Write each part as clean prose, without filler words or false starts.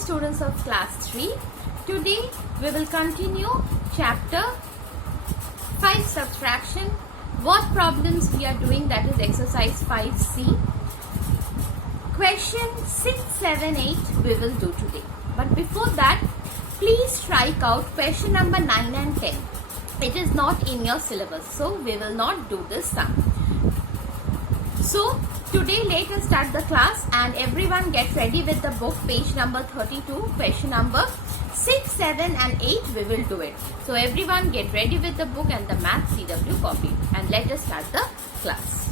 students of class 3. Today we will continue chapter 5 subtraction. What problems we are doing, that is exercise 5C. Question 6, 7, 8 we will do today. But before that, please strike out question number 9 and 10. It is not in your syllabus, so we will not do this sum. So today let us start the class and everyone get ready with the book, page number 32, question number 6, 7 and 8 we will do it. So everyone get ready with the book and the math CW copy and let us start the class.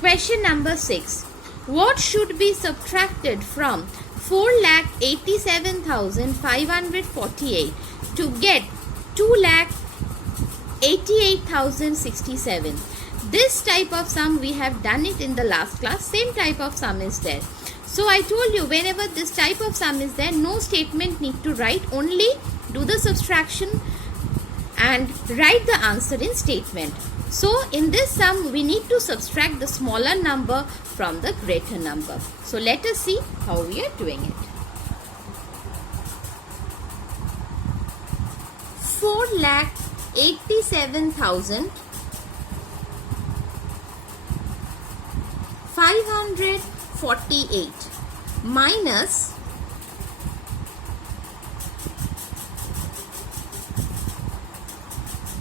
Question number 6. What should be subtracted from 4,87,548 to get 2,88,067? This type of sum we have done it in the last class. Same type of sum is there. So I told you, whenever this type of sum is there, no statement need to write, only do the subtraction and write the answer in statement. So in this sum we need to subtract the smaller number from the greater number. So let us see how we are doing it. 4,87,548 minus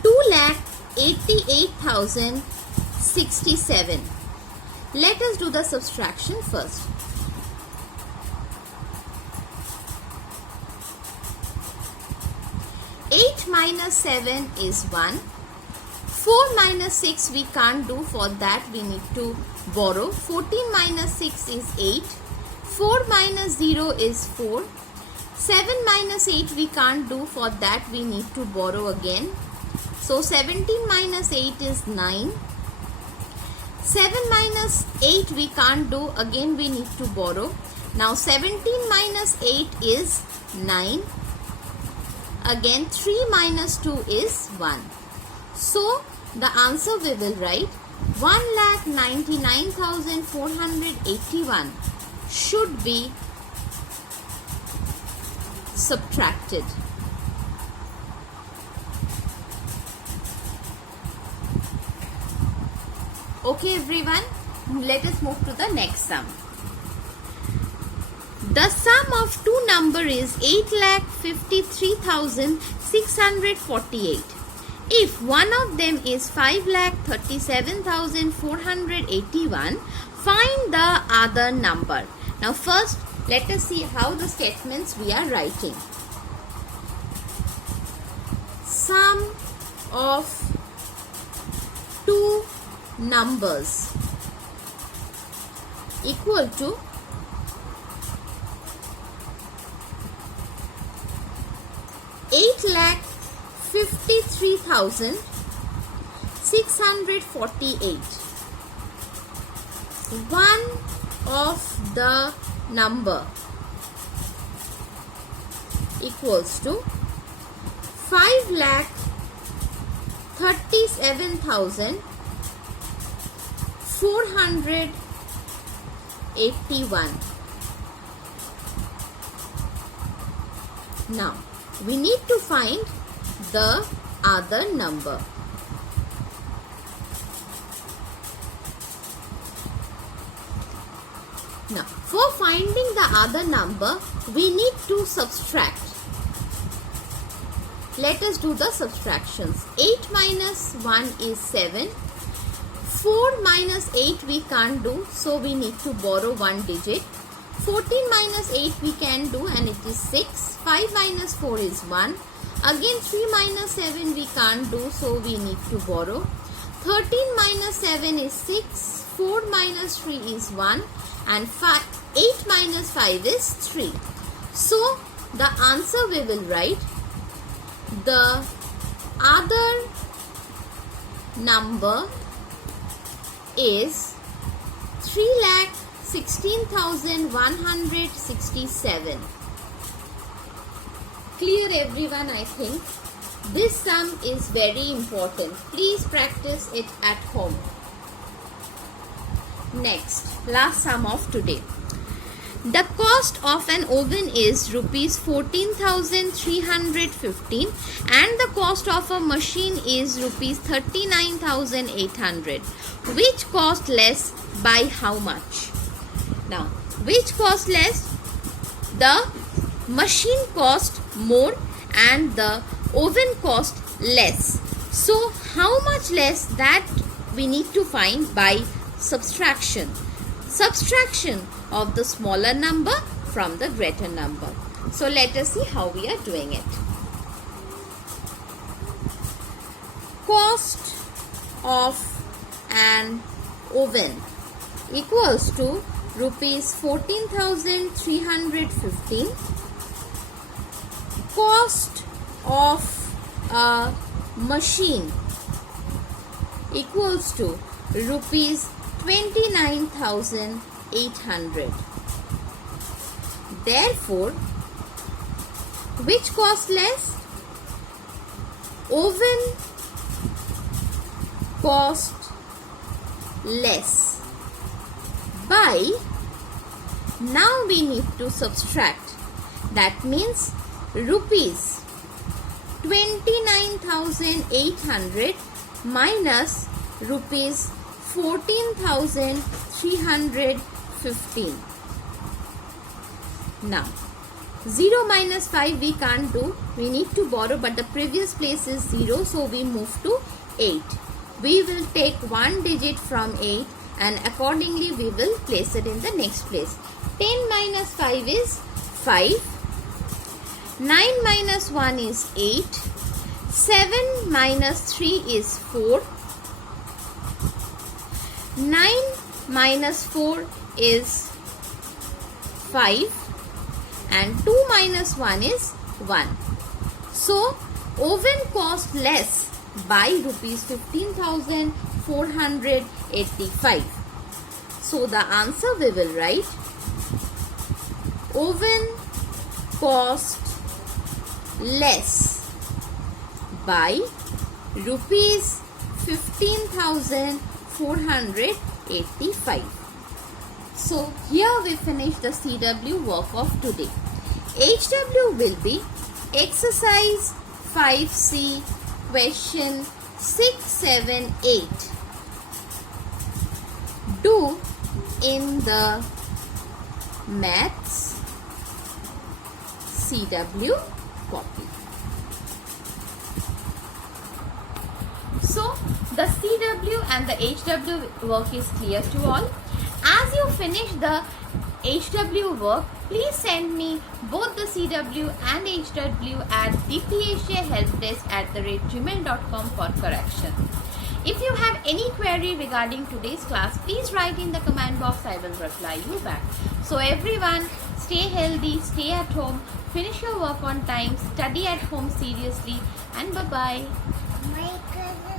2,88,067. Let us do the subtraction first. Eight minus 7 is 1. 4 minus 6 we can't do, for that we need to borrow. 14 minus 6 is 8. 4 minus 0 is 4. 7 minus 8 we can't do, for that we need to borrow again. So 17 minus 8 is 9. 7 minus 8 we can't do, again we need to borrow. Now 17 minus 8 is 9. Again 3 minus 2 is 1. So the answer we will write 1,99,481 should be subtracted. Okay everyone, let us move to the next sum. The sum of two numbers is 8,53,648. If one of them is 5,37,481, find the other number. Now first let us see how the statements we are writing. Sum of two numbers equal to 8,53,648. One of the number equals to 5,37,481. Now we need to find the other number. Now for finding the other number we need to subtract. Let us do the subtractions. 8 minus 1 is 7. 4 minus 8 we can't do, so we need to borrow one digit. 14 minus 8 we can do and it is 6. 5 minus 4 is 1. Again 3 minus 7 we can't do, so we need to borrow. 13 minus 7 is 6. 4 minus 3 is 1 and 8 minus 5 is 3. So the answer we will write, the other number is 3,16,167. Clear everyone, I think. This sum is very important. Please practice it at home. Next, last sum of today. The cost of an oven is rupees 14,315 and the cost of a machine is rupees 39,800. Which cost less by how much? Now, which cost less? The machine cost more and the oven cost less. So, how much less? That we need to find by subtraction. Subtraction of the smaller number from the greater number. So let us see how we are doing it. Cost of an oven equals to rupees 14,315. Cost of a machine equals to rupees 29,800. Therefore, which cost less? Oven cost less by, now we need to subtract. That means rupees 29,800 minus rupees 14,315. Now, 0 minus 5 we can't do. We need to borrow, but the previous place is 0, so we move to 8. We will take one digit from 8 and accordingly we will place it in the next place. 10 minus 5 is 5. 9 minus 1 is 8. 7 minus 3 is 4. 9 minus 4 is 5 and 2 minus 1 is 1. So, oven cost less by rupees 15,485. So, the answer we will write oven cost less by rupees 15,485. So here we finish the CW work of today. HW will be exercise 5C question 6, 7, 8. Do in the maths CW copy. So the CW and the HW work is clear to all. As you finish the HW work, please send me both the CW and HW at dphahelpdesk@gmail.com for correction. If you have any query regarding today's class, please write in the comment box. I will reply you back. So everyone, stay healthy, stay at home, finish your work on time, study at home seriously, and bye-bye. My cousin